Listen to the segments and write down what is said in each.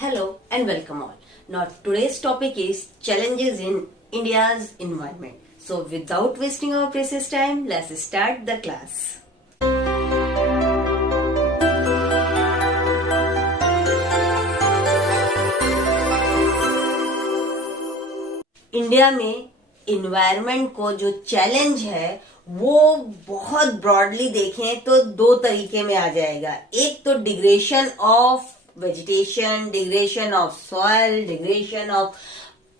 Hello and welcome all. Now today's topic is challenges in India's environment. So without wasting our precious time, let's start the class. India में environment को जो challenge है वो बहुत broadly देखें तो दो तरीके में आ जाएगा। एक तो degradation of vegetation, degradation of soil, degradation of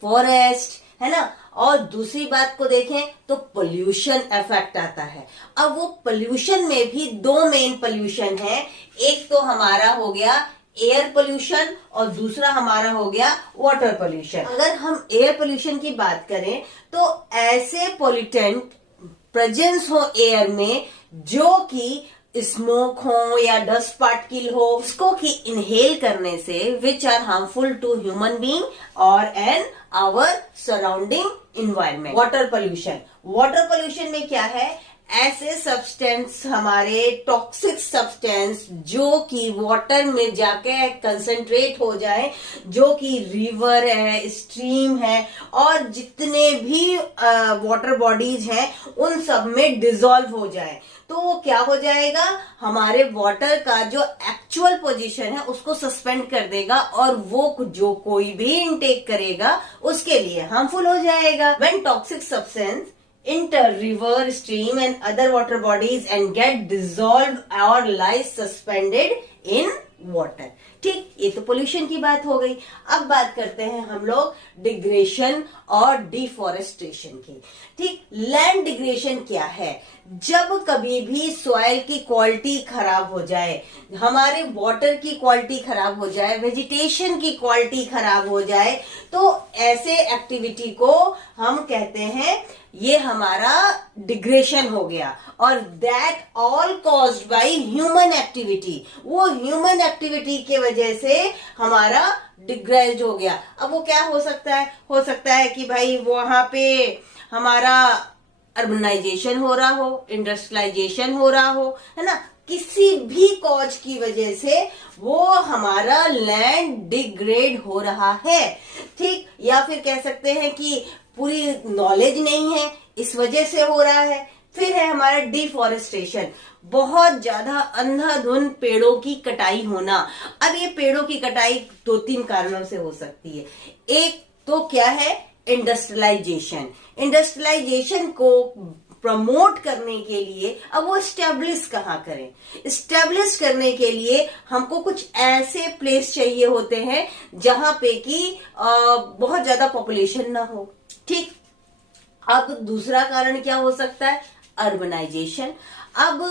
forest, है ना। और दूसरी बात को देखें तो पोल्यूशन इफेक्ट आता है। अब वो पोल्यूशन में भी दो मेन पोल्यूशन है। एक तो हमारा हो गया एयर पोल्यूशन और दूसरा हमारा हो गया वाटर पोल्यूशन। अगर हम एयर पोल्यूशन की बात करें तो ऐसे पोल्यूटेंट प्रेजेंस हो एयर में जो कि स्मोक हो या डस्ट पार्टिकल हो, उसको की इनहेल करने से which are harmful to human being और and our surrounding environment. Water pollution में क्या है, ऐसे सब्सटेंस हमारे टॉक्सिक सब्सटेंस जो कि वाटर में जाके कंसंट्रेट हो जाए, जो कि रिवर है, स्ट्रीम है और जितने भी वाटर बॉडीज हैं उन सब में डिसॉल्व हो जाए, तो वो क्या हो जाएगा, हमारे वाटर का जो एक्चुअल पोजीशन है उसको सस्पेंड कर देगा और वो जो कोई भी इनटेक करेगा उसके लिए हार्मफुल हो जाएगा। When toxic substance enter river, stream and other water bodies and get dissolved or lie suspended in water। ठीक, ये तो पोल्यूशन की बात हो गई। अब बात करते हैं हम लोग डिग्रेडेशन और डिफॉरेस्टेशन की। ठीक, लैंड डिग्रेडेशन क्या है, जब कभी भी सॉइल की क्वालिटी खराब हो जाए, हमारे वाटर की क्वालिटी खराब हो जाए, वेजिटेशन की क्वालिटी खराब हो जाए, तो ऐसे एक्टिविटी को हम कहते हैं ये हमारा डिग्रेडेशन हो गया। और that all caused by human activity, वो ह्यूमन एक्टिविटी के वजह से हमारा डिग्रेड हो गया। अब वो क्या हो सकता है कि भाई वहां पे हमारा अर्बनाइजेशन हो रहा हो, इंडस्ट्रियलाइजेशन हो रहा हो, है ना, किसी भी कॉज की वजह से वो हमारा लैंड डिग्रेड हो रहा है। ठीक, या फिर कह सकते हैं कि पूरी नॉलेज नहीं है इस वजह से हो रहा है। फिर है हमारा डिफॉरेस्टेशन, बहुत ज्यादा अंधाधुंध पेड़ों की कटाई होना। अब ये पेड़ों की कटाई दो तीन कारणों से हो सकती है। एक तो क्या है, इंडस्ट्रियलाइजेशन को प्रमोट करने के लिए अब वो स्टैब्लिश कहाँ करें, स्टैब्लिश करने के लिए हमको कुछ ऐसे प्लेस चाहिए होते हैं जहां पे कि बहुत ज्यादा पॉपुलेशन ना हो। ठीक, अब दूसरा कारण क्या हो सकता है, अर्बनाइजेशन। अब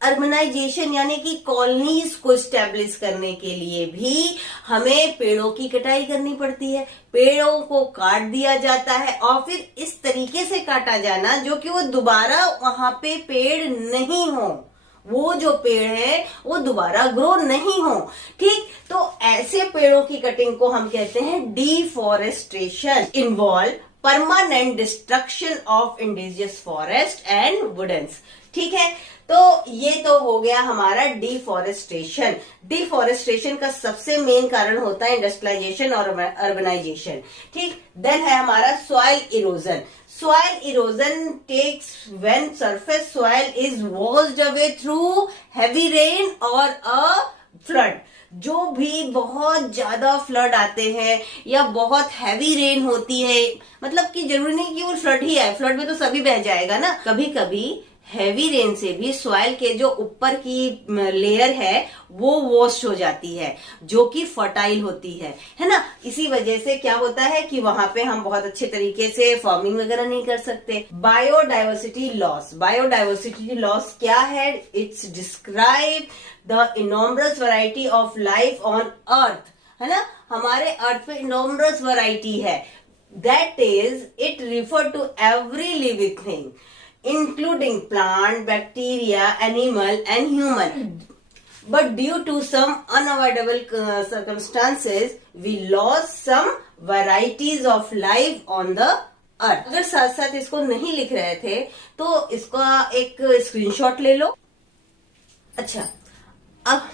अर्बनाइजेशन यानी कि कॉलोनीज को स्टैब्लिश करने के लिए भी हमें पेड़ों की कटाई करनी पड़ती है, पेड़ों को काट दिया जाता है और फिर इस तरीके से काटा जाना जो कि वो दोबारा वहां पे पेड़ नहीं हो, वो जो पेड़ है वो दोबारा ग्रो नहीं हो। ठीक, तो ऐसे पेड़ों की कटिंग को हम कहते हैं deforestation. Involve permanent destruction of indigenous forest and woodens. ठीक है, तो ये तो हो गया हमारा डिफॉरेस्टेशन। डिफॉरेस्टेशन का सबसे मेन कारण होता है इंडस्ट्रियलाइजेशन और अर्बनाइजेशन। ठीक, देन है हमारा soil erosion. Soil erosion takes when surface soil is washed away through heavy rain or a flood। जो भी बहुत ज्यादा फ्लड आते हैं या बहुत हैवी रेन होती है, मतलब कि जरूरी नहीं कि वो फ्लड ही है, फ्लड में तो सभी बह जाएगा ना। कभी कभी हैवी रेन से भी सॉइल के जो ऊपर की लेयर है वो वॉश हो जाती है, जो कि फर्टाइल होती है ना। इसी वजह से क्या होता है कि वहां पे हम बहुत अच्छे तरीके से फार्मिंग वगैरह नहीं कर सकते। बायोडाइवर्सिटी लॉस क्या है, it's describe the enormous variety of life on earth, है ना। हमारे अर्थ पे इनॉमरस वैरायटी है, that is it refer to every living thing including plant, bacteria, animal and human. But due to some unavoidable circumstances, we lost some varieties of life on the earth। अगर साथ साथ इसको नहीं लिख रहे थे तो इसका एक स्क्रीनशॉट ले लो। अच्छा, अब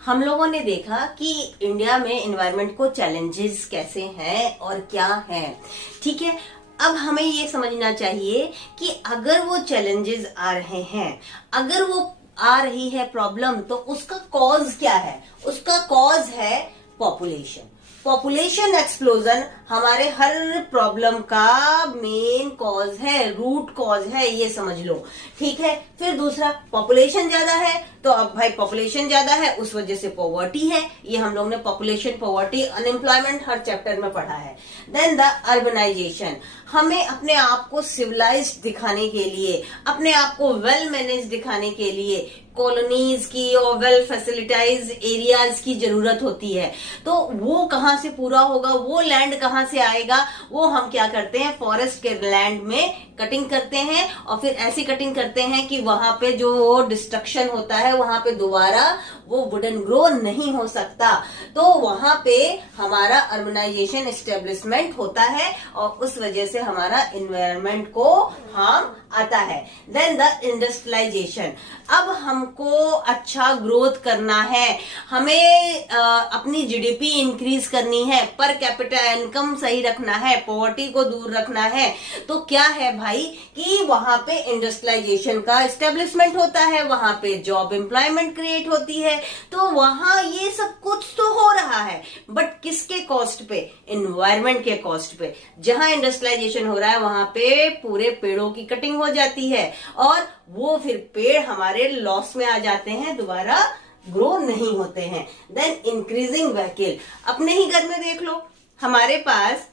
हम लोगों ने देखा कि इंडिया में एनवायरनमेंट को चैलेंजेस कैसे हैं और क्या हैं, ठीक है। अब हमें ये समझना चाहिए कि अगर वो चैलेंजेस आ रहे हैं, अगर वो आ रही है प्रॉब्लम, तो उसका कॉज क्या है? उसका कॉज है पॉपुलेशन। पॉपुलेशन एक्सप्लोजन हमारे हर प्रॉब्लम का मेन कॉज है, रूट कॉज है, ये समझ लो, ठीक है। फिर दूसरा, पॉपुलेशन ज्यादा है, तो अब भाई पॉपुलेशन ज्यादा है उस वजह से पॉवर्टी है, ये हम लोग ने पॉपुलेशन, पॉवर्टी, अनएम्प्लॉयमेंट हर चैप्टर में पढ़ा है। देन द अर्बनाइजेशन, हमें अपने आप को सिविलाइज्ड दिखाने के लिए, अपने आप को वेल मैनेज दिखाने के लिए कॉलोनीज की और वेल फैसिलिटाइज एरियाज की जरूरत होती है। तो वो कहाँ से पूरा होगा, वो लैंड कहाँ से आएगा? वो हम क्या करते हैं, फॉरेस्ट के लैंड में कटिंग करते हैं और फिर ऐसी कटिंग करते हैं कि वहां पे जो डिस्ट्रक्शन होता है वहां पे दोबारा वो वुडन ग्रो नहीं हो सकता। तो वहां पे हमारा अर्बनाइजेशन एस्टेब्लिशमेंट होता है और उस वजह से हमारा एनवायरनमेंट को हार्म आता है। देन द इंडस्ट्रियलाइजेशन, अब हमको अच्छा ग्रोथ करना है, हमें अपनी जीडीपी इंक्रीज करनी है, पर कैपिटा इनकम सही रखना है, पॉवर्टी को दूर रखना है, तो क्या है भाई कि वहां पे इंडस्ट्रियलाइजेशन का एस्टेब्लिशमेंट होता है, वहां पे जॉब एम्प्लॉयमेंट क्रिएट होती है। तो वहां ये सब कुछ तो हो रहा है, बट किसके कॉस्ट पे? एनवायरनमेंट के कॉस्ट पे। जहां इंडस्ट्रियलाइजेशन हो रहा है वहां पे पूरे पेड़ों की कटिंग हो जाती है और वो फिर पेड़ हमारे लॉस में आ जाते हैं, दोबारा ग्रो नहीं होते हैं। देन इंक्रीजिंग व्हीकल, अपने ही घर में देख लो, हमारे पास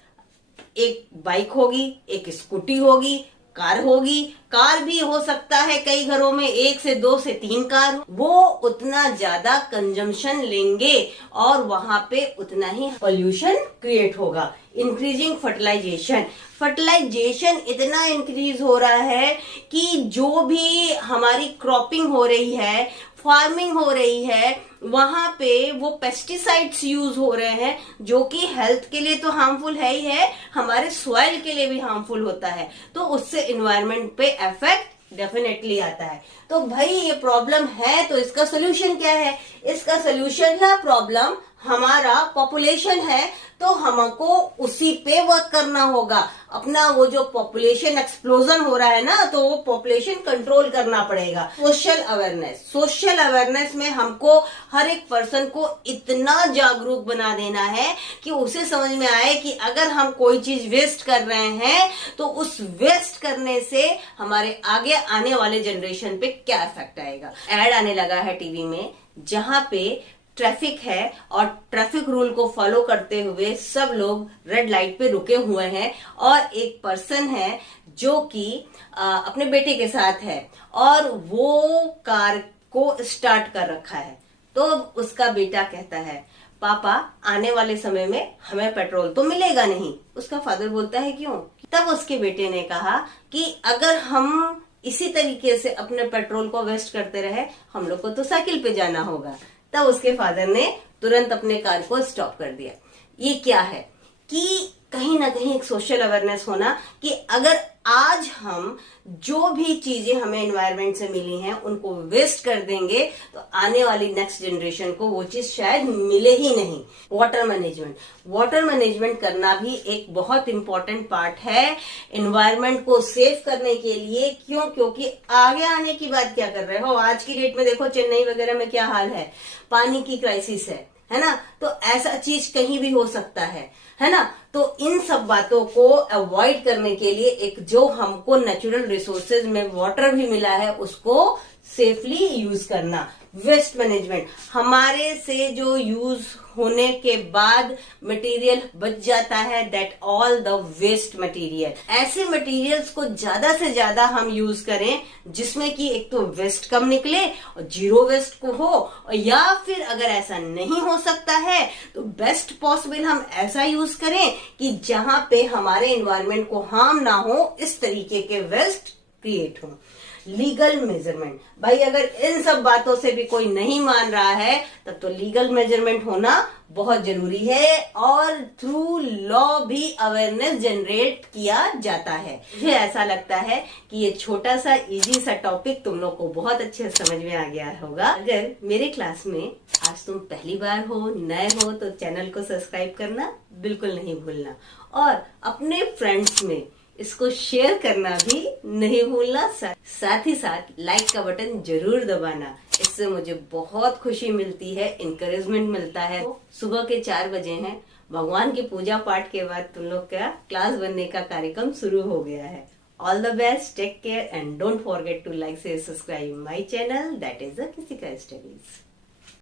एक बाइक होगी, एक स्कूटी होगी, कार होगी, कार भी हो सकता है कई घरों में 1 से 2 से 3 कार, वो उतना ज्यादा कंजम्पशन लेंगे और वहां पे उतना ही पोल्यूशन क्रिएट होगा। इंक्रीजिंग फर्टिलाइजेशन, फर्टिलाइजेशन इतना इंक्रीज हो रहा है कि जो भी हमारी क्रॉपिंग हो रही है, फार्मिंग हो रही है, वहां पे वो पेस्टिसाइड्स यूज हो रहे हैं, जो कि हेल्थ के लिए तो हार्मफुल है ही है, हमारे सॉइल के लिए भी हार्मफुल होता है। तो उससे एनवायरनमेंट पे इफेक्ट डेफिनेटली आता है। तो भाई ये प्रॉब्लम है, तो इसका सोल्यूशन क्या है? इसका सोल्यूशन या प्रॉब्लम हमारा पॉपुलेशन है, तो हमको उसी पे वर्क करना होगा। अपना वो जो पॉपुलेशन एक्सप्लोजन हो रहा है ना, तो वो पॉपुलेशन कंट्रोल करना पड़ेगा। सोशल अवेयरनेस, सोशल अवेयरनेस में हमको हर एक पर्सन को इतना जागरूक बना देना है कि उसे समझ में आए कि अगर हम कोई चीज वेस्ट कर रहे हैं तो उस वेस्ट करने से हमारे आगे आने वाले जनरेशन पे क्या इफेक्ट आएगा। एड आने लगा है टीवी में जहां पे ट्रैफिक है और ट्रैफिक रूल को फॉलो करते हुए सब लोग रेड लाइट पे रुके हुए हैं और एक पर्सन है जो कि अपने बेटे के साथ है और वो कार को स्टार्ट कर रखा है। तो उसका बेटा कहता है, पापा आने वाले समय में हमें पेट्रोल तो मिलेगा नहीं। उसका फादर बोलता है क्यों? तब उसके बेटे ने कहा कि अगर हम इसी तरीके से अपने पेट्रोल को वेस्ट करते रहे, हम लोग को तो साइकिल पे जाना होगा। तब उसके फादर ने तुरंत अपने कार को स्टॉप कर दिया। ये क्या है कि कहीं ना कहीं एक सोशल अवेयरनेस होना कि अगर आज हम जो भी चीजें हमें एनवायरनमेंट से मिली हैं उनको वेस्ट कर देंगे तो आने वाली नेक्स्ट जनरेशन को वो चीज शायद मिले ही नहीं। वाटर मैनेजमेंट, वाटर मैनेजमेंट करना भी एक बहुत इंपॉर्टेंट पार्ट है एनवायरनमेंट को सेव करने के लिए। क्यों? क्योंकि आगे आने की बात क्या कर रहे हो, आज की डेट में देखो चेन्नई वगैरह में क्या हाल है, पानी की क्राइसिस है ना। तो ऐसा चीज कहीं भी हो सकता है ना। तो इन सब बातों को अवॉइड करने के लिए एक जो हमको नेचुरल रिसोर्सेज में वाटर भी मिला है उसको सेफली यूज करना। वेस्ट मैनेजमेंट, हमारे से जो यूज होने के बाद मटेरियल बच जाता है, that all the waste material. ऐसे मटेरियल्स को ज्यादा से ज्यादा हम यूज करें जिसमें कि एक तो वेस्ट कम निकले और जीरो वेस्ट को हो, या फिर अगर ऐसा नहीं हो सकता है तो बेस्ट पॉसिबल हम ऐसा यूज करें कि जहां पे हमारे एनवायरनमेंट को हार्म ना हो, इस तरीके के वेस्ट क्रिएट हो। Legal measurement. भाई अगर इन सब बातों से भी कोई नहीं मान रहा है तब तो लीगल मेजरमेंट होना बहुत जरूरी है, और थ्रू लॉ भी अवेयरनेस जनरेट किया जाता है। मुझे ऐसा लगता है कि ये छोटा सा इजी सा टॉपिक तुम लोग को बहुत अच्छे से समझ में आ गया होगा। अगर मेरे क्लास में आज तुम पहली बार हो, नए हो, तो चैनल को सब्सक्राइब करना बिल्कुल नहीं भूलना, और अपने फ्रेंड्स में इसको शेयर करना भी नहीं भूलना। साथ ही साथ लाइक का बटन जरूर दबाना, इससे मुझे बहुत खुशी मिलती है, इंकरेजमेंट मिलता है। सुबह के 4 बजे हैं, भगवान की पूजा पाठ के बाद तुम लोग का क्लास बनने का कार्यक्रम शुरू हो गया है। All the best, take care and don't forget to like, share, subscribe my channel, that is the Kritika studies.